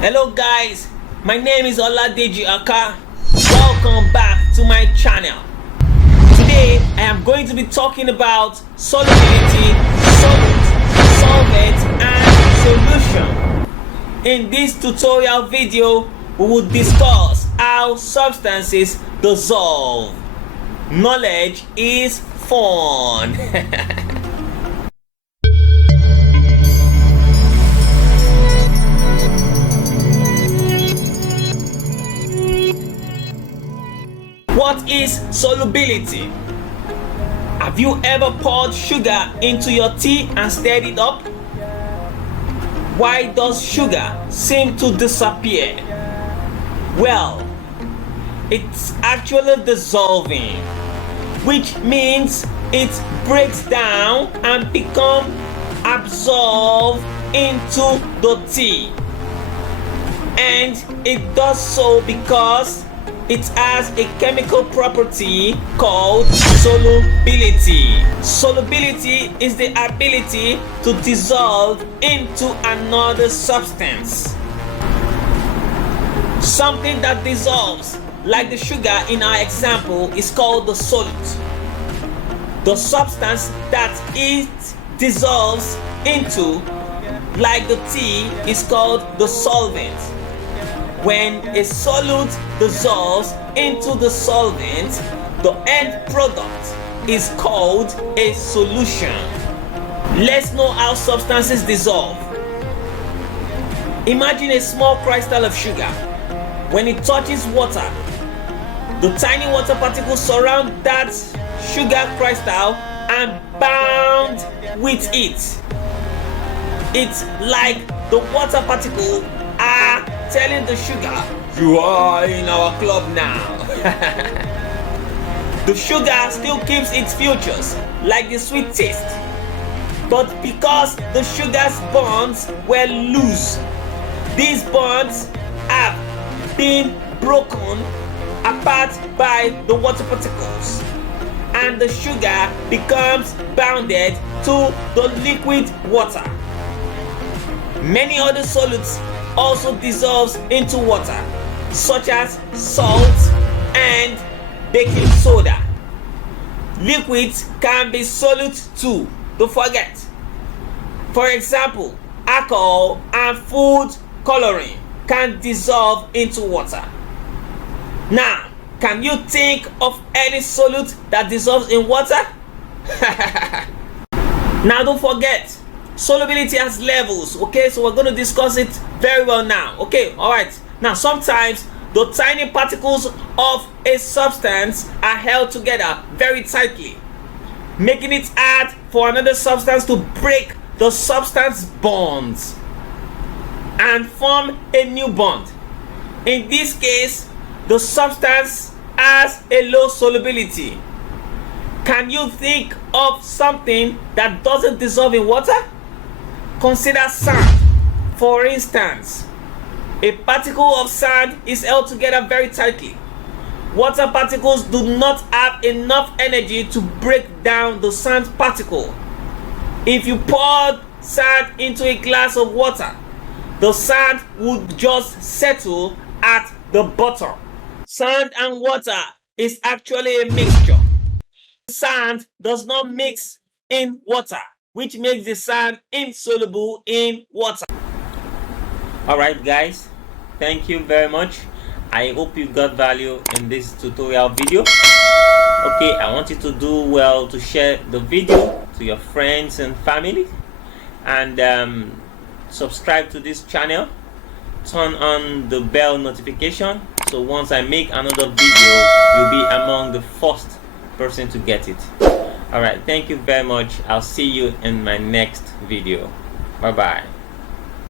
Hello guys, my name is Oladeji Aka. Welcome back to my channel. Today I am going to be talking about solubility, solute, solvent and solution. In this tutorial video, we will discuss how substances dissolve. Knowledge is fun. What is solubility? Have you ever poured sugar into your tea and stirred it up? Why does sugar seem to disappear? Well, it's actually dissolving, which means it breaks down and becomes absorbed into the tea. And it does so because it has a chemical property called solubility. Solubility is the ability to dissolve into another substance. Something that dissolves, like the sugar in our example, is called the solute. The substance that it dissolves into, like the tea, is called the solvent. When a solute dissolves into the solvent, the end product is called a solution. Let's know how substances dissolve. Imagine a small crystal of sugar. When it touches water, the tiny water particles surround that sugar crystal and bound with it. It's like the water particles are telling the sugar, you are in our club now. The sugar still keeps its features, like the sweet taste. But because the sugar's bonds were loose, these bonds have been broken apart by the water particles, and the sugar becomes bounded to the liquid water. Many other solutes also dissolves into water, such as salt and baking soda. Liquids can be solute too, don't forget. For example, alcohol and food coloring can dissolve into water. Now, can you think of any solute that dissolves in water? Now don't forget, solubility has levels, okay? So we're going to discuss it very well now. Okay, all right. Now, sometimes the tiny particles of a substance are held together very tightly, making it hard for another substance to break the substance bonds and form a new bond. In this case, the substance has a low solubility. Can you think of something that doesn't dissolve in water? Consider sand. For instance, a particle of sand is held together very tightly. Water particles do not have enough energy to break down the sand particle. If you poured sand into a glass of water, the sand would just settle at the bottom. Sand and water is actually a mixture. Sand does not mix in water, which makes the sand insoluble in water. Alright guys, thank you very much. I hope you got value in this tutorial video. Okay, I want you to do well to share the video to your friends and family, and subscribe to this channel. Turn on the bell notification, so once I make another video, you'll be among the first person to get it. Alright, thank you very much. I'll see you in my next video. Bye bye.